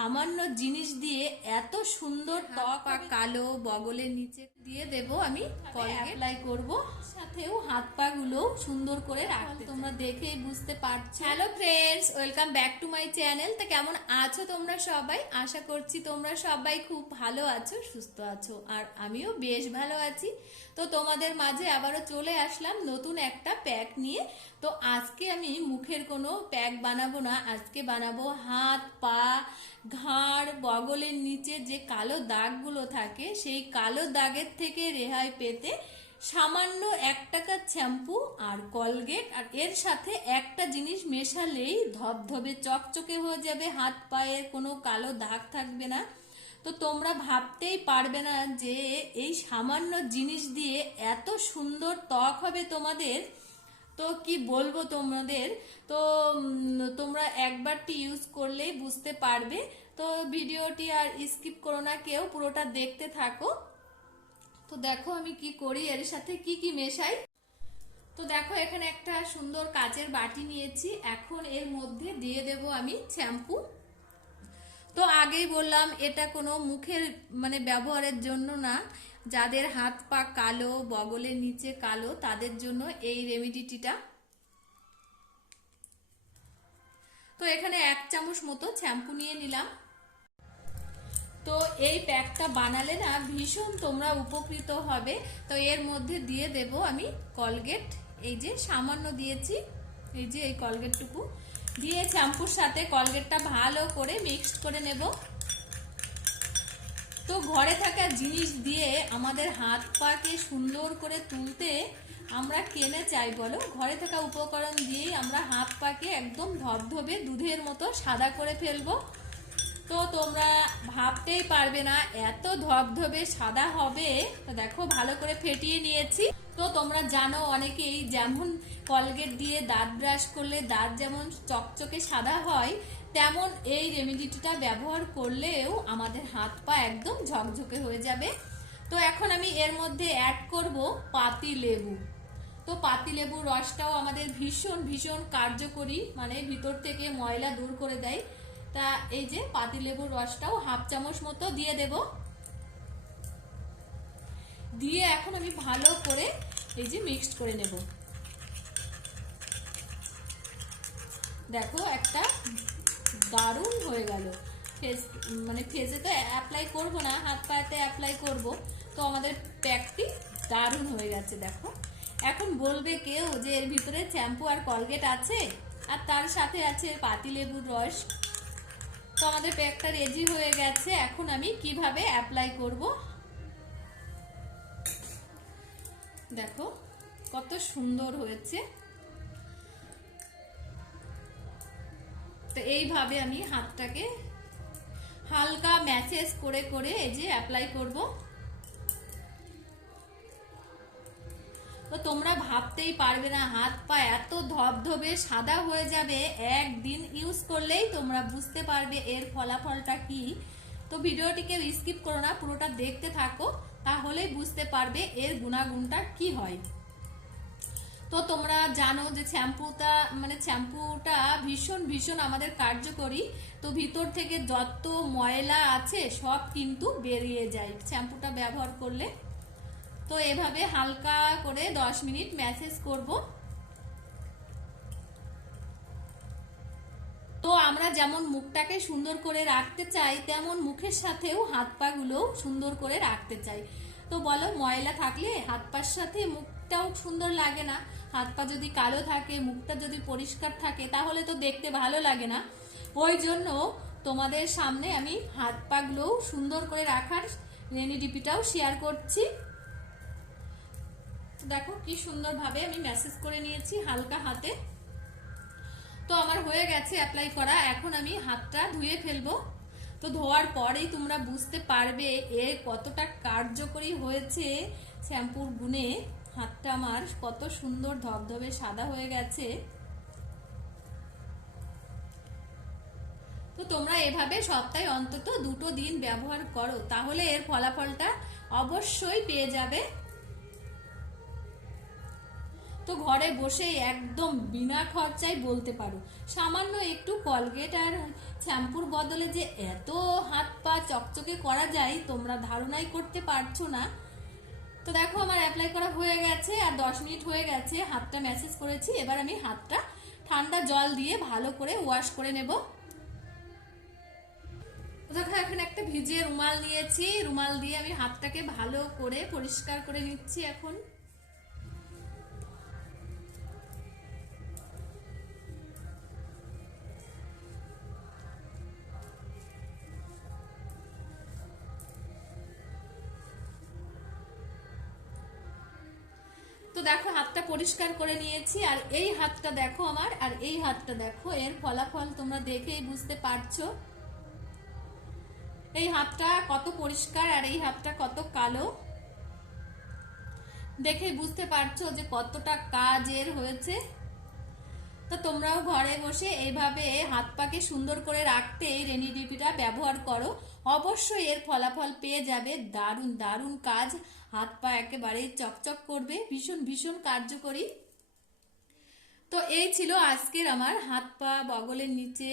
সামান্য জিনিস দিয়ে এত সুন্দর ত্বক আর কালো বগলের নিচে দিয়ে দেব আমি অ্যাপ্লাই করব। সাথেও হাত পা গুলো সুন্দর করে রাখতে তোমরা দেখেই বুঝতে পারছ। Hello friends welcome back to my channel তা কেমন আছো তোমরা সবাই? আশা করছি তোমরা সবাই খুব ভালো আছো সুস্থ আছো। আর আমিও বেশ ভালো আছি। তো তোমাদের মাঝে আবারও চলে আসলাম নতুন একটা প্যাক নিয়ে। তো আজকে আমি মুখের কোনো প্যাক বানাবো না। আজকে বানাবো হাত, পা, ঘাড়, বগলের নিচে যে কালো দাগগুলো থাকে, সেই কালো দাগের থেকে রেহাই পেতে সামান্য এক টাকার শ্যাম্পু আর কলগেট। আর এর সাথে একটা জিনিস মেশালেই ধবধবে, চকচকে হয়ে যাবে। হাত, পায়ের কোনো কালো দাগ থাকবে না। তো তোমরা ভাবতেই পারবে না যে এই সামান্য জিনিস দিয়ে এত সুন্দর ত্বক হবে তোমাদের। তো কি বলব তোমাদের? তো তোমরা একবারটি ইউজ করলেই বুঝতে পারবে। তো ভিডিওটি আর স্কিপ করো না, কেউ পুরোটা দেখতে থাকো। তো দেখো আমি কি করি, এর সাথে কি কি মেশাই? তো দেখো এখানে একটা সুন্দর কাচের বাটি নিয়েছি। এখন এর মধ্যে দিয়ে দেব আমি শ্যাম্পু। তো আগেই বললাম, এটা কোনো মুখের মানে ব্যবহারের জন্য না। যাদের হাত পা কালো, বগলের নিচে কালো, তাদের জন্য এই রেমিডিটিটা। তো এখানে এক চামচ মতো শ্যাম্পু নিয়ে নিলাম। তো এই প্যাকটা বানালে না ভীষণ তোমরা উপকৃত হবে। তো এর মধ্যে দিয়ে দেব আমি কলগেট। এই যে সামান্য দিয়েছি, এই যে এই কলগেটটুকু। দিয়ে শ্যাম্পুর সাথে কলগেটটা ভালো করে মিক্সড করে নেব। তো ঘরে থাকা জিনিস দিয়ে আমাদের হাত পাকে সুন্দর করে তুলতে আমরা কেনে চাই বলো? ঘরে থাকা উপকরণ দিয়েই আমরা হাত পাকে একদম ধবধবে দুধের মতো সাদা করে ফেলব। তো তোমরা ভাবতেই পারবে না, এত ধবধবে সাদা হবে। তো দেখো, ভালো করে ফেটিয়ে নিয়েছি। তো তোমরা জানো, অনেকেই যেমন কলগেট দিয়ে দাঁত ব্রাশ করলে দাঁত যেমন চকচকে সাদা হয়, তেমন এই রেমিডিটিটা ব্যবহার করলেও আমাদের হাত পা একদম ঝকঝকে হয়ে যাবে। তো এখন আমি এর মধ্যে অ্যাড করব পাতি লেবু। তো পাতি লেবুর রসটাও আমাদের ভীষণ ভীষণ কার্যকরী মানে ভিতর থেকে ময়লা দূর করে দেয়। তা এই যে পাতি লেবুর রসটাও হাফ চামচ মতো দিয়ে দেব। দিয়ে এখন আমি ভালো করে এই যে মিক্সড করে নেব। দেখো একটা দারুণ হয়ে গেল। ফেস মানে ফেসে তো অ্যাপ্লাই করব না, হাত পায়েতে অ্যাপ্লাই করব। তো আমাদের প্যাকটি দারুণ হয়ে গেছে, দেখো। এখন বলবে কেউ যে এর ভিতরে শ্যাম্পু আর কলগেট আছে, আর তার সাথে আছে পাতিলেবুর রস তো আমাদের প্যাকটা রেডি হয়ে গেছে। এখন আমি কীভাবে অ্যাপ্লাই করব? দেখো, কত সুন্দর হয়েছে। তো এইভাবে আমি হাতটাকে হালকা ম্যাসেজ করে করে এই যে অ্যাপ্লাই করব। তো তোমরা ভাবতেই পারবে না, হাত পা এত ধবধবে, সাদা হয়ে যাবে। একদিন ইউজ করলেই তোমরা বুঝতে পারবে এর ফলাফলটা কি। তো ভিডিওটিকে স্কিপ করো না, পুরোটা দেখতে থাকো, তাহলেই বুঝতে পারবে এর গুণাগুণটা কি হয়। তো তোমরা জানো যে শ্যাম্পুটা মানে শ্যাম্পুটা ভীষণ ভীষণ আমাদের কার্যকরী। তো ভিতর থেকে যত ময়লা আছে সব কিন্তু বেরিয়ে যায়। শ্যাম্পুটা ব্যবহার করলে তো এভাবে হালকা করে 10 মিনিট ম্যাসেজ করব। তো আমরা যেমন মুখটাকে সুন্দর করে রাখতে চাই, তেমন মুখের সাথেও হাত পাগুলো সুন্দর করে রাখতে চাই। তো বলো, ময়লা থাকলে হাত পার সাথে মুখটাও সুন্দর লাগে না। হাত পা যদি কালো থাকে, মুখটা যদি পরিষ্কার থাকে, তাহলে তো দেখতে ভালো লাগে না। ওই জন্য তোমাদের সামনে আমি হাত পাগুলোও সুন্দর করে রাখার রেনিডিপিটাও শেয়ার করছি। দেখো কি সুন্দরভাবে আমি মেসেজ করে নিয়েছি হালকা হাতে। তো আমার হয়ে গেছে অ্যাপ্লাই করা। এখন আমি হাতটা ধুয়ে ফেলব। তো ধোয়ার পরেই তোমরা বুঝতে পারবে এ কতটা কার্যকরী হয়েছে শ্যাম্পুর গুণে। হাতটা আমার কত সুন্দর ধবধবে সাদা হয়ে গেছে। তো তোমরা এভাবে সপ্তাহে অন্তত দুটো দিন ব্যবহার করো। তাহলে এর ফলাফলটা অবশ্যই পেয়ে যাবে। তো ঘরে বসেই একদম বিনা খরচায় বলতে পারো। সামান্য একটু কলগেট আর শ্যাম্পুর বদলে যে এত হাত পা চকচকে করা যায়, তোমরা ধারণাই করতে পারছ না। তো দেখো, আমার অ্যাপ্লাই করা হয়ে গেছে আর দশ মিনিট হয়ে গেছে, হাতটা ম্যাসেজ করেছি। এবার আমি হাতটা ঠান্ডা জল দিয়ে ভালো করে ওয়াশ করে নেব। দেখো, এখন একটা ভিজিয়ে রুমাল নিয়েছি। রুমাল দিয়ে আমি হাতটাকে ভালো করে পরিষ্কার করে নিচ্ছি এখন। তো দেখো, হাতটা পরিষ্কার করে নিয়েছি, আর এই হাতটা দেখো আমার, আর এই হাতটা দেখো, এর ফলাফল তোমরা দেখেই বুঝতে পারছ। এই হাতটা কত পরিষ্কার, আর এই হাতটা কত কালো। দেখে বুঝতে পারছ যে কতটা কাজের হয়েছে। তো তোমরাও ঘরে বসে এইভাবে হাত পাকে সুন্দর করে রাখতে এই রেনিডিপিটা ব্যবহার করো। অবশ্যই এর ফলাফল পেয়ে যাবে। দারুণ দারুণ কাজ। হাত পা একেবারেই চকচক করবে। ভীষণ ভীষণ কার্যকরী। তো এই ছিল আজকের আমার হাত পা বগলের নিচে,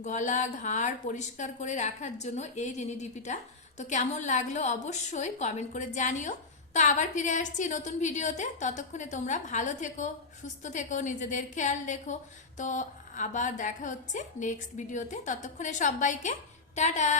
গলা, ঘাড় পরিষ্কার করে রাখার জন্য এই রেনিডিপিটা তো কেমন লাগল অবশ্যই কমেন্ট করে জানিও। তো আবার ফিরে আসছি নতুন ভিডিওতে। ততক্ষণে তোমরা ভালো থেকো, সুস্থ থেকো, নিজেদের খেয়াল রেখো। তো আবার দেখা হচ্ছে নেক্সট ভিডিওতে। ততক্ষণে সবাইকে টাটা!